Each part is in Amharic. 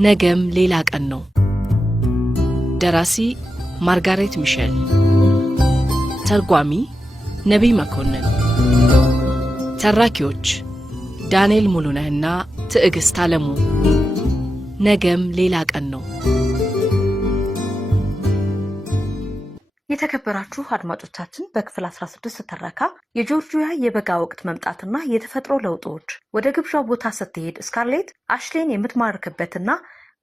ነገም ሌላ ቀን ነው። ደራሲ ማርጋሬት ሚሸል፣ ተርጓሚ ነቢይ መኮንን፣ ተራኪዎች ዳንኤል ሙሉነህና ትዕግስት አለሙ። ነገም ሌላ ቀን ነው። የተከበራችሁ አድማጮቻችን በክፍል 16 ተረካ የጆርጂያ የበጋ ወቅት መምጣትና የተፈጥሮ ለውጦች ወደ ግብዣው ቦታ ስትሄድ ስካርሌት አሽሌን የምትማርክበትና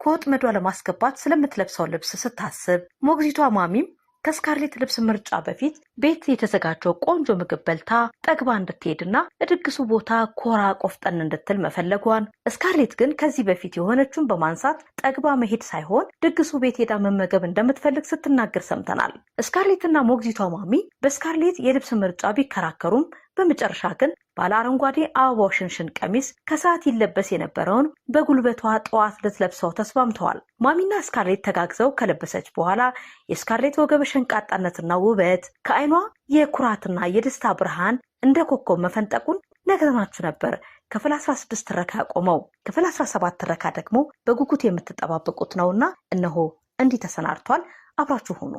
ከወጥመዷ ለማስገባት ስለምትለብሰው ልብስ ስታስብ ሞግዚቷ ማሚም ከስካርሌት ልብስ ምርጫ በፊት ቤት የተዘጋጀው ቆንጆ ምግብ በልታ ጠግባ እንድትሄድና ለድግሱ ቦታ ኮራ ቆፍጠን እንድትል መፈለጓን፣ ስካርሌት ግን ከዚህ በፊት የሆነችውን በማንሳት ጠግባ መሄድ ሳይሆን ድግሱ ቤት ሄዳ መመገብ እንደምትፈልግ ስትናገር ሰምተናል። ስካርሌትና ሞግዚቷ ማሚ በስካርሌት የልብስ ምርጫ ቢከራከሩም በመጨረሻ ግን ባለ አረንጓዴ አበባው ሽንሽን ቀሚስ ከሰዓት ይለበስ የነበረውን በጉልበቷ ጠዋት ልትለብሰው ተስማምተዋል። ማሚና ስካርሌት ተጋግዘው ከለበሰች በኋላ የስካርሌት ወገብ ሸንቃጣነትና ውበት ከዓይኗ የኩራትና የደስታ ብርሃን እንደ ኮከብ መፈንጠቁን ነግረናችሁ ነበር። ክፍል 16 ትረካ ቆመው ክፍል 17 ትረካ ደግሞ በጉጉት የምትጠባበቁት ነውና እነሆ እንዲህ ተሰናድቷል። አብራችሁ ሁኑ።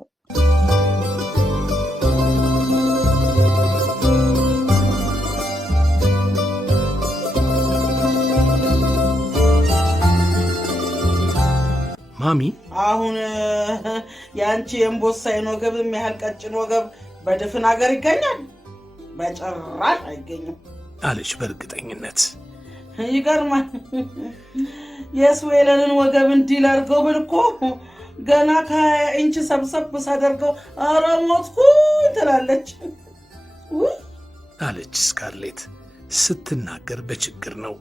ማሚ አሁን ያንቺ የምቦሳይ ወገብ የሚያህል ቀጭን ወገብ በድፍን ሀገር ይገኛል? በጭራሽ አይገኝም አለች በእርግጠኝነት። ይገርማል። የስዌለንን ወገብ እንዲህ ላድርገው ብል እኮ ገና ከኢንች ሰብሰብ ሳደርገው ኧረ ሞትኩ ትላለች አለች ስካርሌት ስትናገር በችግር ነው።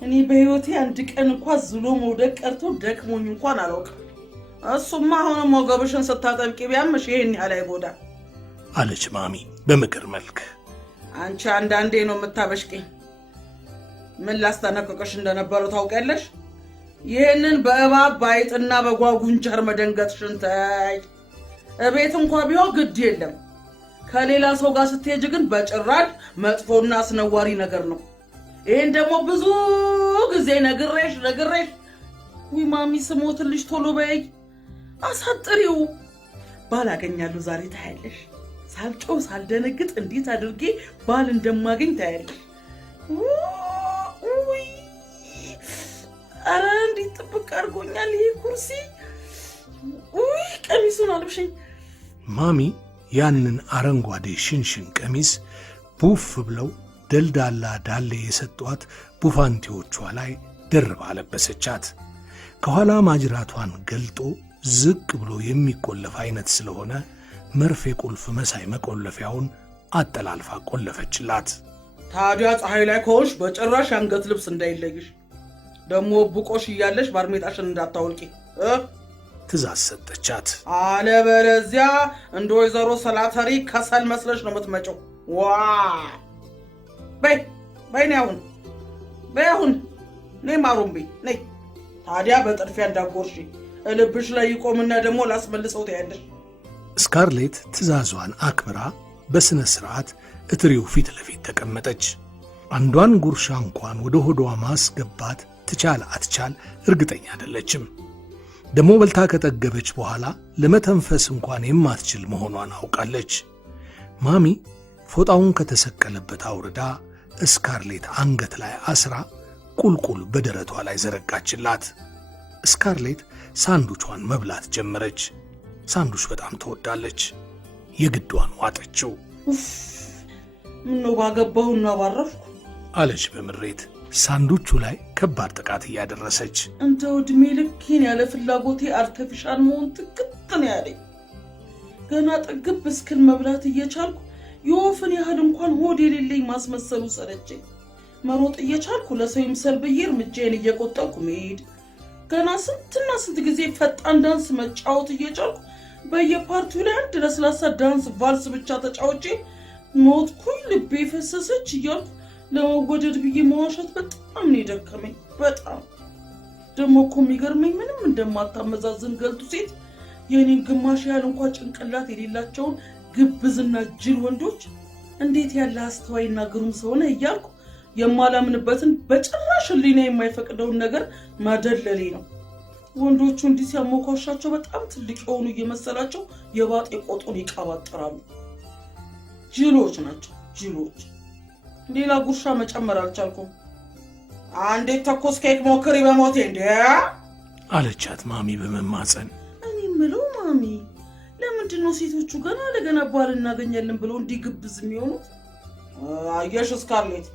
እኔ በህይወቴ አንድ ቀን እንኳን ዝሎ መውደቅ ቀርቶ ደክሞኝ እንኳን አላውቅም። እሱማ አሁንም ወገብሽን ስታጠብቂ ቢያምሽ ይሄን ያህል አይጎዳም አለች ማሚ በምክር መልክ። አንቺ አንዳንዴ ነው የምታበሽቂኝ። ምን ላስጠነቅቅሽ እንደነበረው ታውቂያለሽ? ይሄንን በእባብ ባይጥና በጓጉንቸር መደንገጥሽን ተይ። እቤት እንኳን ቢሆን ግድ የለም። ከሌላ ሰው ጋር ስትሄጂ ግን በጭራሽ መጥፎና አስነዋሪ ነገር ነው። ይሄን ደግሞ ብዙ ጊዜ ነግሬሽ ወይ ማሚ ስሞትልሽ ቶሎ በይ አሳጥሪው። ባላገኛለሁ ዛሬ ታያለሽ። ሳልጮህ ሳልደነግጥ እንዴት አድርጌ ባል እንደማገኝ ታያለሽ። ኧረ እንዴት ጥብቅ አድርጎኛል ይሄ ኩርሲ። ቀሚሱን አልብሽኝ። ማሚ ያንን አረንጓዴ ሽንሽን ቀሚስ ቡፍ ብለው ደልዳላ ዳሌ የሰጧት ቡፋንቲዎቿ ላይ ደርባ ለበሰቻት። ከኋላ ማጅራቷን ገልጦ ዝቅ ብሎ የሚቆለፍ አይነት ስለሆነ መርፌ ቁልፍ መሳይ መቆለፊያውን አጠላልፋ ቆለፈችላት። ታዲያ ፀሐይ ላይ ከሆንሽ በጭራሽ አንገት ልብስ እንዳይለይሽ፣ ደግሞ ቡቆሽ እያለሽ ባርሜጣሽን እንዳታወልቂ ትእዛዝ ሰጠቻት። አለበለዚያ እንደ ወይዘሮ ሰላተሪ ከሰል መስለሽ ነው የምትመጪው። ዋ በይ አሁን ነይ ማሩም ነይ። ታዲያ በጥድፊያ እንዳትጎርሺ፣ ልብሽ ላይ ይቆምና ደግሞ ላስመልሰው ታያለሽ። ስካርሌት ትእዛዟን አክብራ በስነ ስርዓት እትሪው ፊት ለፊት ተቀመጠች። አንዷን ጉርሻ እንኳን ወደ ሆዷ ማስገባት ትቻል አትቻል እርግጠኛ አይደለችም። ደሞ በልታ ከጠገበች በኋላ ለመተንፈስ እንኳን የማትችል መሆኗን አውቃለች። ማሚ ፎጣውን ከተሰቀለበት አውርዳ ስካርሌት አንገት ላይ አስራ ቁልቁል በደረቷ ላይ ዘረጋችላት። ስካርሌት ሳንዱቿን መብላት ጀመረች። ሳንዱች በጣም ትወዳለች። የግዷን ዋጠችው። ምነው ባገባሁና ባረፍኩ አለች በምሬት ሳንዱቹ ላይ ከባድ ጥቃት እያደረሰች። እንደው ዕድሜ ልኬን ያለ ፍላጎቴ አርቲፊሻል መሆን ትክት ነው ያለኝ። ገና ጥግብ እስክል መብላት እየቻልኩ የወፍን ያህል እንኳን ሆድ የሌለኝ ማስመሰሉ ሰለቸኝ። መሮጥ እየቻልኩ ለሰው ይምሰል ብዬ እርምጃዬን እየቆጠብኩ መሄድ፣ ገና ስንትና ስንት ጊዜ ፈጣን ዳንስ መጫወት እየቻልኩ በየፓርቲው ላይ አንድ ለስላሳ ዳንስ ቫልስ ብቻ ተጫውቼ ሞትኩኝ። ልቤ ፈሰሰች እያልኩ ለመወደድ ብዬ መዋሸት በጣም ነው የደከመኝ። በጣም ደግሞ እኮ የሚገርመኝ ምንም እንደማታመዛዝን ገልጡ ሴት የኔን ግማሽ ያህል እንኳን ጭንቅላት የሌላቸውን ግብዝና ጅል ወንዶች እንዴት ያለ አስተዋይና ግሩም ሰው ነህ እያልኩ የማላምንበትን በጭራሽ ህሊና የማይፈቅደውን ነገር ማደለሌ ነው። ወንዶቹ እንዲህ ሲያሞካሻቸው በጣም ትልቅ የሆኑ እየመሰላቸው የባጤ ቆጡን ይቀባጥራሉ። ጅሎች ናቸው ጅሎች። ሌላ ጉርሻ መጨመር አልቻልኩም። አንዴ ተኮስ ኬክ ሞክሪ በሞቴ እንዴ አለቻት ማሚ በመማፀን። እኔ ምለው ማሚ ለምንድን ነው ሴቶቹ ገና ለገና ባል እናገኛለን ብለው እንዲህ ግብዝ የሚሆኑት? አየሽ ስካርሌት፣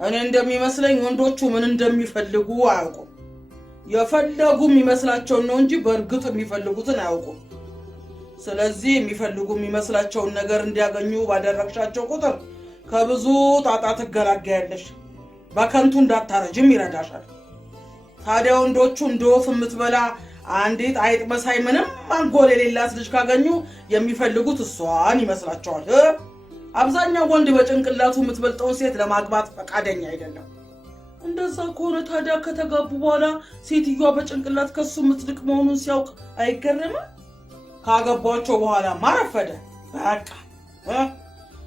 እኔ እንደሚመስለኝ ወንዶቹ ምን እንደሚፈልጉ አያውቁም። የፈለጉ የሚመስላቸውን ነው እንጂ በእርግጥ የሚፈልጉትን አያውቁም። ስለዚህ የሚፈልጉ የሚመስላቸውን ነገር እንዲያገኙ ባደረግሻቸው ቁጥር ከብዙ ጣጣ ትገላገያለሽ። በከንቱ እንዳታረጅም ይረዳሻል። ታዲያ ወንዶቹ እንደ ወፍ የምትበላ አንዲት አይጥ መሳይ ምንም አንጎል የሌላት ልጅ ካገኙ የሚፈልጉት እሷን ይመስላቸዋል። አብዛኛው ወንድ በጭንቅላቱ የምትበልጠውን ሴት ለማግባት ፈቃደኛ አይደለም። እንደዛ ከሆነ ታዲያ ከተጋቡ በኋላ ሴትዮዋ በጭንቅላት ከሱ የምትልቅ መሆኑን ሲያውቅ አይገረምም? ካገቧቸው በኋላ ማረፈደ በቃ።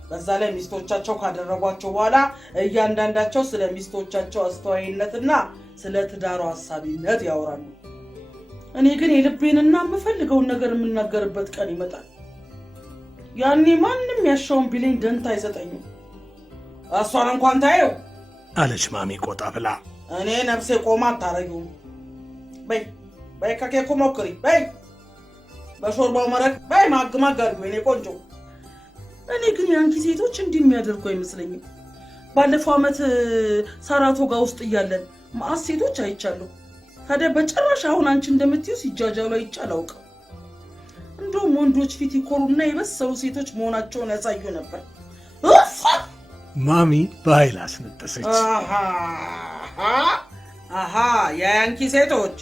በዛ ላይ ሚስቶቻቸው ካደረጓቸው በኋላ እያንዳንዳቸው ስለ ሚስቶቻቸው አስተዋይነትና ስለ ትዳሩ ሐሳቢነት ያወራሉ። እኔ ግን የልቤንና የምፈልገውን ነገር የምናገርበት ቀን ይመጣል። ያኔ ማንም ያሻውን ቢለኝ ደንታ አይሰጠኝም። እሷን እንኳን ታየው አለች ማሚ ቆጣ ብላ። እኔ ነፍሴ ቆማ አታረጊውም። በይ ከኬኩ ሞክሪ፣ በይ በሾርባው መረቅ፣ በይ ማግማግ አድርጉ የኔ ቆንጆ። እኔ ግን ያንኪ ሴቶች እንዲህ የሚያደርጉ አይመስለኝም። ባለፈው ዓመት ሳራቶጋ ውስጥ እያለን ማአት ሴቶች አይቻለሁ። ታዲያ በጭራሽ አሁን አንቺ እንደምትዩ ሲጃጃሉ አይቻል አውቅም። እንደውም ወንዶች ፊት ይኮሩና የበሰሉ ሴቶች መሆናቸውን ያሳዩ ነበር። ማሚ በኃይል አስነጠሰች። የያንኪ ሴቶች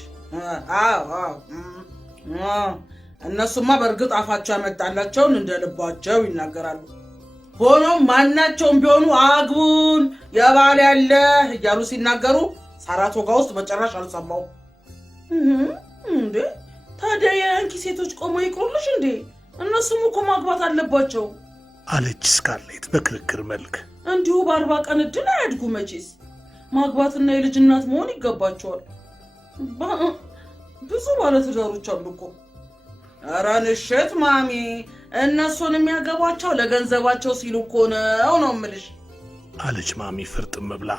እነሱማ በእርግጥ አፋቸው ያመጣላቸውን እንደ ልባቸው ይናገራሉ። ሆኖም ማናቸውም ቢሆኑ አግቡን የባል ያለ እያሉ ሲናገሩ ሳራቶጋ ውስጥ በጭራሽ አልሰማሁም። እንዴ ታዲያ የያንኪ ሴቶች ቆመው ይቅሩልሽ እንዴ? እነሱም እኮ ማግባት አለባቸው አለች ስካርሌት በክርክር መልክ። እንዲሁ በ40 ቀን እድል አያድጉ መቼስ። ማግባትና የልጅ እናት መሆን ይገባቸዋል። ብዙ ባለትዳሮች አሉ እኮ። ኧረ ንሽት ማሚ፣ እነሱን የሚያገቧቸው ለገንዘባቸው ሲሉ እኮ ነው የምልሽ አለች ማሚ ፍርጥም ብላ።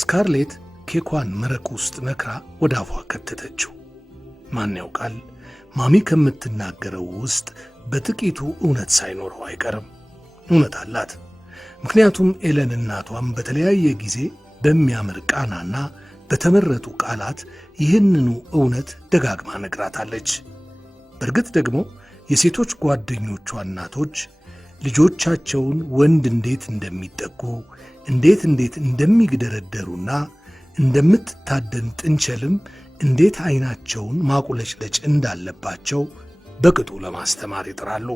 ስካርሌት ኬኳን መረቅ ውስጥ ነክራ ወደ አፏ ከተተችው። ማን ያውቃል ማሚ ከምትናገረው ውስጥ በጥቂቱ እውነት ሳይኖረው አይቀርም። እውነት አላት። ምክንያቱም ኤለን እናቷም በተለያየ ጊዜ በሚያምር ቃናና በተመረጡ ቃላት ይህንኑ እውነት ደጋግማ ነግራታለች። በእርግጥ ደግሞ የሴቶች ጓደኞቿ እናቶች ልጆቻቸውን ወንድ እንዴት እንደሚጠጉ እንዴት እንደሚግደረደሩና እንደምትታደን ጥንቸልም እንዴት አይናቸውን ማቁለጭለጭ እንዳለባቸው በቅጡ ለማስተማር ይጥራሉ።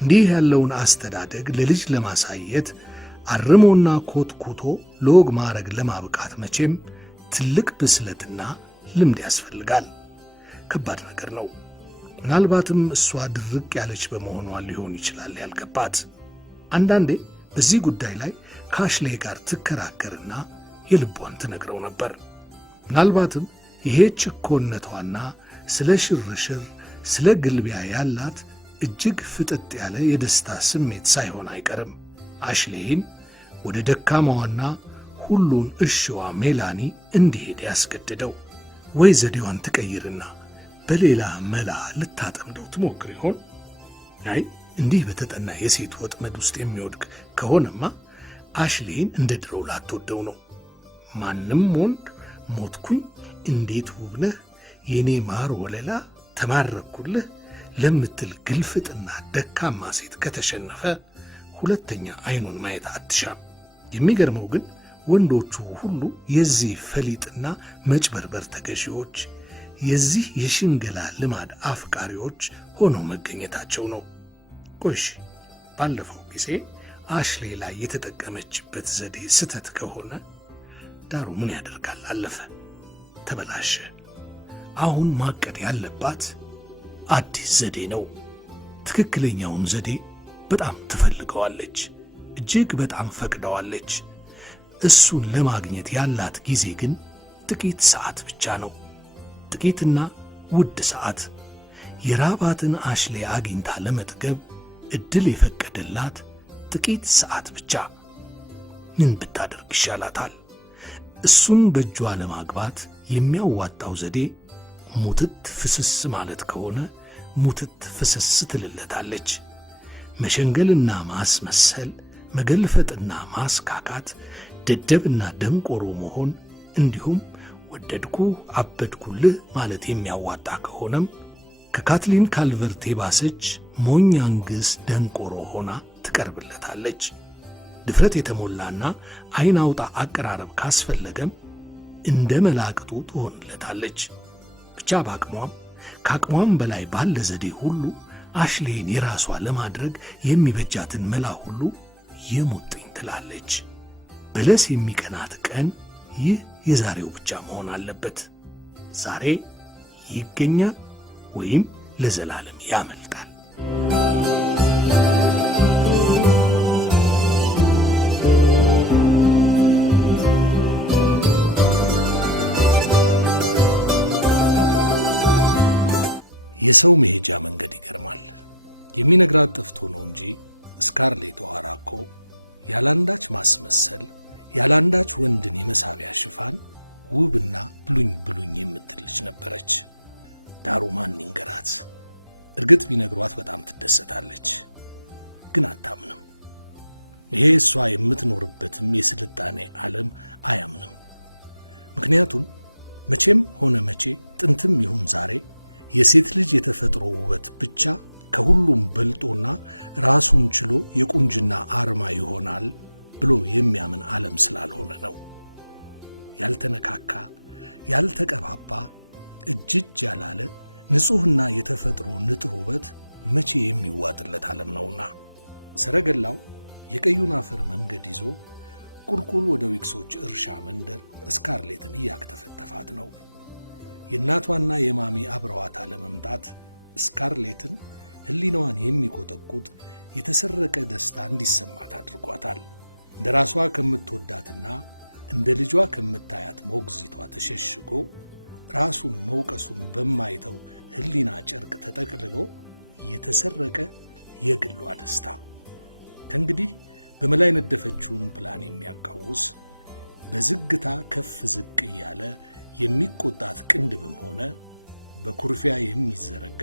እንዲህ ያለውን አስተዳደግ ለልጅ ለማሳየት አርሞና ኮትኩቶ ለወግ ማዕረግ ለማብቃት መቼም ትልቅ ብስለትና ልምድ ያስፈልጋል። ከባድ ነገር ነው። ምናልባትም እሷ ድርቅ ያለች በመሆኗ ሊሆን ይችላል ያልገባት። አንዳንዴ በዚህ ጉዳይ ላይ ከአሽሌ ጋር ትከራከርና የልቧን ትነግረው ነበር። ምናልባትም ይሄ ችኮነቷና ስለ ሽርሽር ስለ ግልቢያ ያላት እጅግ ፍጥጥ ያለ የደስታ ስሜት ሳይሆን አይቀርም አሽሌን ወደ ደካማዋና ሁሉን እሽዋ ሜላኒ እንዲሄድ ያስገድደው። ወይ ዘዴዋን ትቀይርና በሌላ መላ ልታጠምደው ትሞክር ይሆን? አይ እንዲህ በተጠና የሴት ወጥመድ ውስጥ የሚወድቅ ከሆነማ አሽሌን እንደ ድሮው ላትወደው ነው። ማንም ወንድ ሞትኩኝ፣ እንዴት ውብነህ፣ የኔ ማር ወለላ፣ ተማረኩልህ ለምትል ግልፍጥና ደካማ ሴት ከተሸነፈ ሁለተኛ አይኑን ማየት አትሻም። የሚገርመው ግን ወንዶቹ ሁሉ የዚህ ፈሊጥና መጭበርበር ተገዢዎች፣ የዚህ የሽንገላ ልማድ አፍቃሪዎች ሆነው መገኘታቸው ነው። ቆይሽ ባለፈው ጊዜ አሽሌ ላይ የተጠቀመችበት ዘዴ ስተት ከሆነ ዳሩ ምን ያደርጋል፣ አለፈ፣ ተበላሸ። አሁን ማቀድ ያለባት አዲስ ዘዴ ነው። ትክክለኛውን ዘዴ በጣም ትፈልገዋለች፣ እጅግ በጣም ፈቅደዋለች። እሱን ለማግኘት ያላት ጊዜ ግን ጥቂት ሰዓት ብቻ ነው። ጥቂትና ውድ ሰዓት የራባትን አሽሌ አግኝታ ለመጥገብ ዕድል የፈቀደላት ጥቂት ሰዓት ብቻ። ምን ብታደርግ ይሻላታል? እሱን በእጇ ለማግባት የሚያዋጣው ዘዴ ሙትት ፍስስ ማለት ከሆነ ሙትት ፍስስ ትልለታለች። መሸንገልና ማስመሰል፣ መገልፈጥና ማስካካት፣ ደደብና ደንቆሮ መሆን እንዲሁም ወደድኩ አበድኩልህ ማለት የሚያዋጣ ከሆነም ከካትሊን ካልቨርት የባሰች ሞኝ አንግስ ደንቆሮ ሆና ትቀርብለታለች። ድፍረት የተሞላና ዓይን አውጣ አቀራረብ ካስፈለገም እንደ መላቅጡ ትሆንለታለች። ብቻ በአቅሟም ከአቅሟም በላይ ባለ ዘዴ ሁሉ አሽሌን የራሷ ለማድረግ የሚበጃትን መላ ሁሉ የሙጥኝ ትላለች። በለስ የሚቀናት ቀን ይህ የዛሬው ብቻ መሆን አለበት። ዛሬ ይገኛል ወይም ለዘላለም ያመልጣል። የሰው መሄጃ መንገድ ይገርማል። የሚነግራት ጠፍቶ ነው እንጂ ስካርሌት ኦሃራ እኮ ያላንዳች ማስመሰል ያላንዳች ወንድን የመሳቢያ ሽፋን ውብና ብሉኝ ብሉኝ የምትል ልጅ ነበረች። ዳሩ ማን ይንገራት? እርግጥ ቢነግሯት በጣም ትደሰታለች፣ ግን አታምንም። ይሄ እሷ የምትኖርበትም የስልጣኔ ዓለም አያምንም። ምክንያቱም መቼም ሆነ መቼ ጥንትም ይሁን ዛሬ የሴት ልጅ የተፈጥሮ ውበት ብቻ ከሁሉም በልጦና ራሱን ችሎ የቁንጅና አርማ ይሆናል ብሎ የሚያምን ዓለም ስላልሆነ ነው። ያልተነካካ፣ ያልተቀባባ፣ እጅጅ ያላለ ንጹሕና የተፈጥሮ ንጥር ውበት መቼ የሚዋጥለት ዓለም ነውና። ሰረገላው የቀዩን አፈር መንገድ ይዞ ቁልቁል ወደ ዊክሶች እርሻ መንደር ስካርሌትን እያክተፈተፋት ነው። የእናቷና የማሚ አብረዋት አለመምጣት ስካርሌትን ሕሊናዋን የሚቆጠቁጥ የተሰረቀ ደስታ እንዲሰማት አድርጓታል። እንደ ራሷ ከምትወዳትና እንደ ልጇ ከምታያት ሞግዚቷ ተሸሽጎ ራሱን መውቀሱን በማይተው ሕሊና ጨርቅ ተጠቅልሎ የተሰረቀ የግሏ ደስታ ከእንግዲህ በመላ የነደፈችውን ፕላን የሚያቃውስ በዝግታ ከፍ ዝቅ እያለ የሚቆጣት ቅንድብም ሆነ በኩርፊያ የሚዘረጋ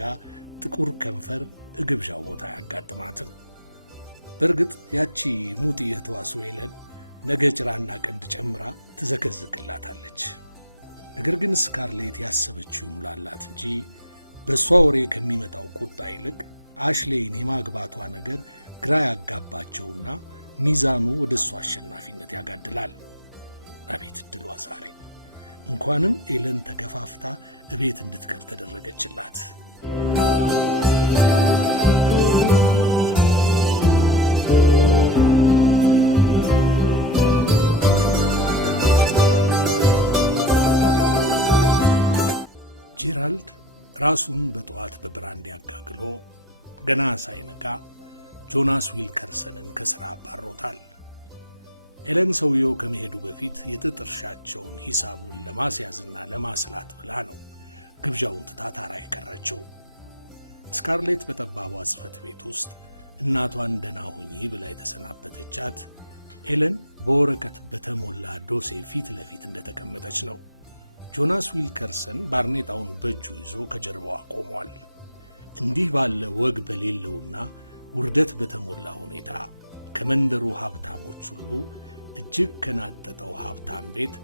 ጥቁር ከንፈር እግብዣው ቦታ አያጋጥማትም። በእርግጥ ያቺ ሙጢ እህቷ ሱዌለን ነገ ጭራና ቀንድ ጨምራ ትዘከዝክላታለች። ነገር ግን ስካርሌት ያሰበችው ይሙላላት እንጂ በእሷ ወሬ ከሚመጣው ቁጣ ይልቅ አሽሌይን የማግባቷ ነገር ግራ ያጋባቸውና ሚዛኑ ወደ እሷ አሸናፊነት ያጋድላል። አቤት ዕድሏ ዛሬ! እንኳንም ኤለን ተገፋፍታ እቤት እንድትቀር ተደረገችላት። ጄራልድ ራሱን በጠዋት በብራንዲ አጋግሎ ገና ሳይነጋ ጆናስ ዊልከርሰንን ከሥራ አባሮታል። ኤለን ሰውየው ከመሄዱ በፊት የጥጥ እርሻቸውን ሂሳቡን ለማስያዝና ለማስላት ብላ ነው ግብዣውን ትታ ታራ የቀረችው። ስካርሌት በጠባቧ ጽሕፈት ቤት ውስጥ እናቷን ደህና ሁኚ ብላ የተሰናበተቻት ኤለን በወረቀት በተሞላ ዶሴ ፊት ለፊት እንደተቀመጠች ነው። ጆናስ ዊልከርሰን ባርኔጣውን በእጁ ይዞ ከጀርባዋ ቆሟል። እንዲህ ባለ ወግ በሌለውና ውርደት በተሞላ ሁኔታ ከመንደሩ ሀብታሞች ሁሉ እጅግ ከናጠጠው ሀብታም ቤት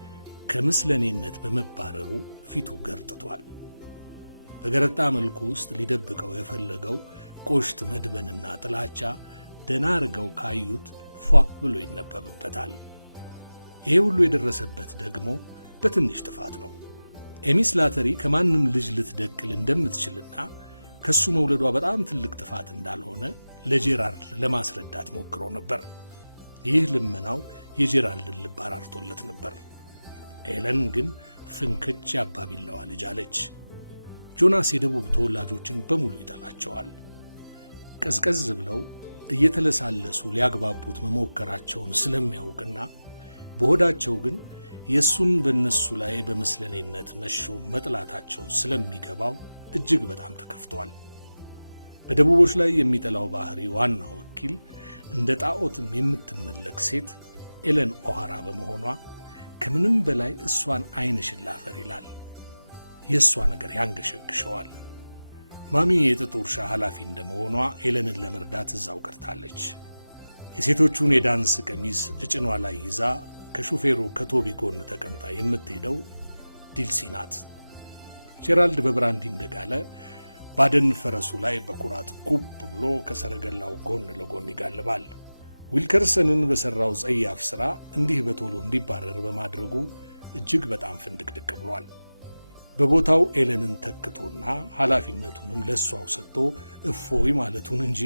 ከምስለኔነት በመባረሩ ፊቱ ገርጥቷል። በገረጣ መልኩ ውስጥ ሊደብቀው የፈለገው ቆሽት መድበንና ጥላቻ ደና አርገው ካዩት ፏ ብሎ ይነበብበታል። ይሄ ሁሉ የደረሰበት ደግሞ በትንሽ ጥፋት ነው። ኤሚ ስላተሪ ከማንም ልጅ ልትደቅል እንደምትችልና ከሱ መውለዷ በጣም ትልቅ ጥፋት እንዳልሆነ ለጄራልድ ለማስረዳት ሞክሮ ነበር። ይህ ልመናው የጄራልድን ልብ አራርቶለት ነበር። ኤለን ግን ፍንክች ያባቢለዋ ልጅ አለች። ጆናስ የደቡብ ተወላጆችን በሙሉ ይጠላቸዋል። ቀዝቀዝ ብለው እየተለሳለሱ ሊያግባቡት መሞከራቸውን ስለሚያውቅና በሆዳቸው ግን የሱን በነሱ ላይ በመስለኔነት መሾም መጥላታቸውን ስለሚገባው እጅግ በጣም ተከፍቷል። በደቡቦች ላይ የሚጠላው ባህሪ ዋና ወኪል እንደ ጣዖትም የምትመለክ ሴት ኤለን ኦሃራ በመሆኗ ከምንም በላይ እሷን ዓይንሽን ላፈር ይላል። የእሷ ነገር ያንገሸግሸዋል። ማሚ የጥጥ እርሻ ኃላፊ እንደመሆኗ ኤለንን ለመርዳት እዛው ቀርታለች። የሴቶቹን የዳንስ ቀሚስ እጭኗ ላይ ይዛ ከሹፌሩ ከቶቢ ጎን ተቀምጣ የምትሄደው ዲልሲ ናት። ጄራልድ በብራንዲ እንደጋለ ባደን ፈረሱ ላይ በኩራት ጉብ ብሎ ከሰረገላው ጎን ለጎን ይጋልባል። ዊልከርሰንን በሠራው ጸያፍ ሥራ እንዲህ በቶሎ እንዲባረር በማድረጉ እጅግ በጣም ፍንድቅድቅ ብሏል። በቦታው ኤለንን ተክቶና ኃላፊነቱንም ለእሷው ሰጥቶ እፎይ ማለቱን እንጂ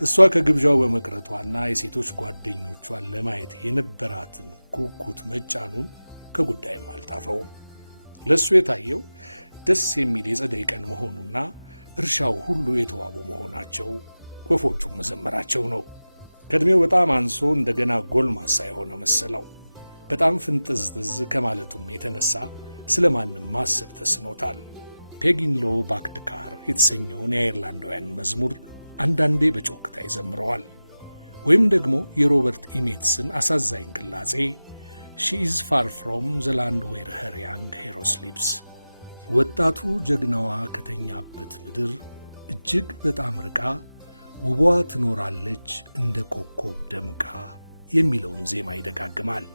እሷ ከግብዣው በመቅረቷና የሴቶች ጓደኞቿን ለማየት የነበራትን ጉጉት መጫኑን ከጉዳይም አልጣፈውም። ለእሱ የታየው ደስ የሚል የጸደይ ቀን መሆኑና እርሻው ሁሉ የተዋቡ መሆናቸው፣ ወፎቹም መዘመራቸው ነው። ከዕድሜው በጣም አንሶ እንደገና ጎልማሳ የሆነ መሰለው። በጣም ፍንጥዝጥዝ ከማለቱም የተነሳ ስለ ማንም ማሰብ ተስኖታል። ፔጊን ሎ ባክድ ካር የተሰኘውን የአይርላንዳውያን መዝሙር አንዳንዴ በጮክታ ይዘምረዋል። ወይም ደግሞ የሮበርት ኢሜትስን አሳዛኝ ቅላጼ ሺ ኢዝ ፋር ፍሮም ዘ ላንድ ዌር ሄር ያንግ ሄሮ ስሊፕስ፣ ወጣቱ ጀግናዋ ከተኛበት ምድር እጅግ በጣም ርቃ ውቧ ትኖራለች እንደ ኮከብ ደምቃ የሚለውን ዜማ ይደጋግማል።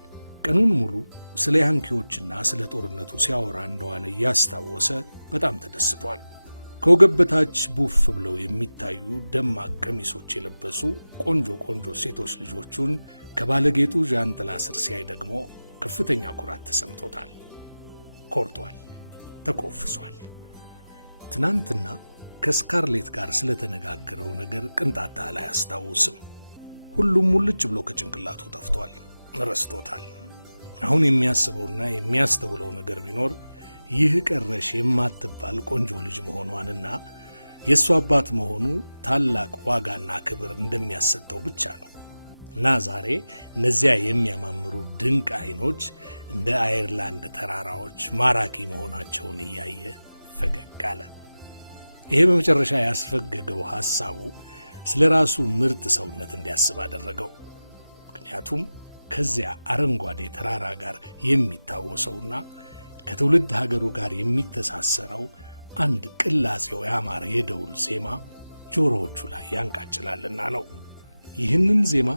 ቀኑን ሙሉ ስለ ያንኪዎችና ስለ ጦርነቱ ሲያወራ እንደዋለ እያስታወሰ በጣም ተደስቷል። ከወገብ በታች ቡፍ ብለው የሚታዩ ደማቅ ቀሚሶች የለበሱ ቆንጆ ቆንጆ ሴቶች ልጆቹን ከባለጌጡ ዣንጥላ ስር ሲያይ ደግሞ ከፍተኛ ኩራት ተሰምቶታል። ኮርቷል፣ ተኮፍሷል። ትናንትና ከስካርሌት ጋር ስለተነጋገረው ነገር ቅንጣት ላይ አያስታውስም። ሁሉም ሙልጭ ብሎ ከጭንቅላቱ ጠፍቷል፣ ረስቶታል። አሁን የሚያስበውና የሚያስተውለው ነገር ቢኖር ይህ ቀረሽ የማትባል ቆንጆ ልጅ መሆኗንና የእሱ አባት መሆኑ ታላቅ ዋጋና ክብር እንደሚያሰጠው ብቻ ነው። እና ዛሬ እነዚያ የሚያማምሩ ድንቅ ዓይኖች እንደ አየርላንድ ተራራዎች ማራኪ መሆናቸውን እያየ ፈገግ አለ። ይሄ በመጨረሻ ያስፈገገው ሐሳቡ ስለ ራሱ ምርጥ ሰውነት እንዲያስብ አደረገው። ምክንያቱም ከዚያ አረንጓዴ ተራራ ጋር የሚታወሰውና ከትውልድ ሀገሩ ጋር የሚተሳሰረው አንድ ቅላጼው ያማረ የደውል ዜማ ጆሮዎቹ ላይ ያንቃጭላልና ነው። ይህንን ዜማ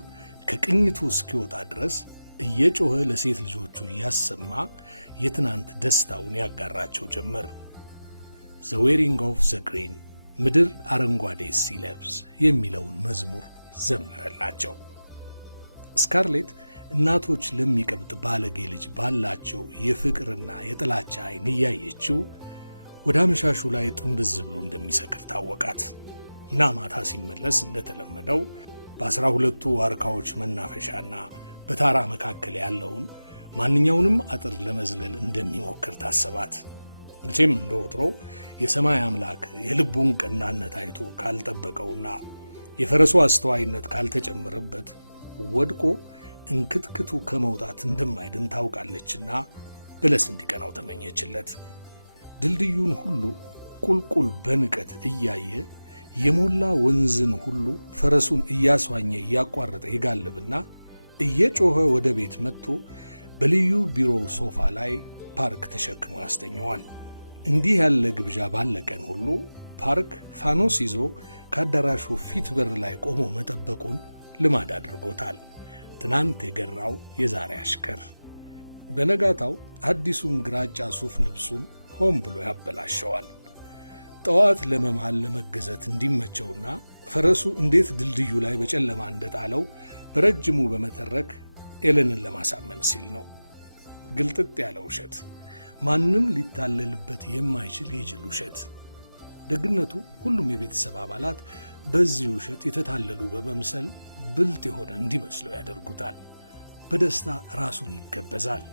ከቅኝቱ እስኪወጣ ድረስ እየጮኸ ለሴት ልጆቹ እያሰማ የትናንት ደስታውን ያጋራቸው ጀመር። ዘ ዌሪንግ ኦፍ ዘ ግሪን፣ ምድር አረንጓዴ ሲለብስ የሚለውን መዝሙር ዘመረላቸው። ስካርሌት እናቶች ለሚቀብጥ ባለጌ ልጅ ባላቸው የፍቅርና የጥላቻ ዓይን እያየችው ወደ አመሻሹ ላይ ጥንብዝ ብሎ እንደሚሰክር ታወቃት እና ማታ ሲመለስ እንደተለመደው በ12ቱ ዋርካዎች መናፈሻና በታራ መካከል ያለውን ማንኛውንም አጥር ለመዝለል እንደሚሞክር ታሰባት። መቼም እንደወትሮ የሰማይ አምላክ የልቡን ቀናነት አይቶ ካልጠበቀውና የፈረሱ አስተዋይነት ካልተጨመረበት ወድቆ እንክትክቱ ከመውጣት እንደማይድን ታውቃለችና በለስ እንዲቀናው ተመኘችለት። ድልድዩን ሁሉ ቁልቁል በንቀት እያየ የሞላ ወንዝን ሁሉ ፈረሱን እያስዋኘ እያቋረጠ ይጋልብና እየጮኸ ወደ ቤት መጥቶ በልዩ ቢሮ ሶፋ ላይ ፓርክ ተሸክሞ ያስተኘዋል። እንዲህ ያለ ግብዣ ባለቀን ሁሉ ፓርክ ፋኖስ ይዞ ከአዳራሹ ፊት በር ላይ ቆሞ መጠበቁን ልማድ አድርጎታል። ትናንት የገራው የዛሬ አሽከር በነጋታው አዲሱን ግራጫ ሱፍ ልብሱን ሆን ብሎ ያበላሸዋል። ጠዋት ለመማል ለመገዘት እንዲመቸውና ፈረሱ እንዴት ድልድዩ ላይ በጨለማ እንደጣለው በረጅሙ በመተረክ ኤለንን ለማሳመን ሲል ነው። ግልጥጥ ያለ ውሸት፣ ማንም ሊታለልበት የማይችል የጅል ውሸት። ደግነቱ ሁሉም የቤተሰብ አባላት በዚህ ውሸት የተታለሉ በመምሰል ብልጥ የሆነ እንዲመስለው ያደርጉታል። በደስታ ራሱን ይገበዛል።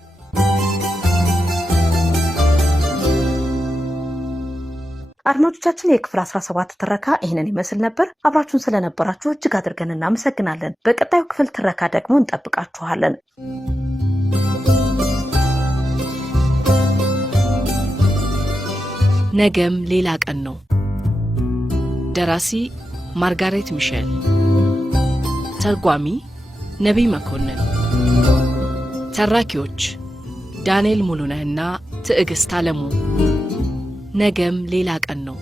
አድማጮቻችን፣ የክፍል 17 ትረካ ይህንን ይመስል ነበር። አብራችሁን ስለነበራችሁ እጅግ አድርገን እናመሰግናለን። በቀጣዩ ክፍል ትረካ ደግሞ እንጠብቃችኋለን። ነገም ሌላ ቀን ነው። ደራሲ ማርጋሬት ሚሼል፣ ተርጓሚ ነቢይ መኮንን፣ ተራኪዎች ዳንኤል ሙሉነህና ትዕግስት አለሙ። ነገም ሌላ ቀን ነው።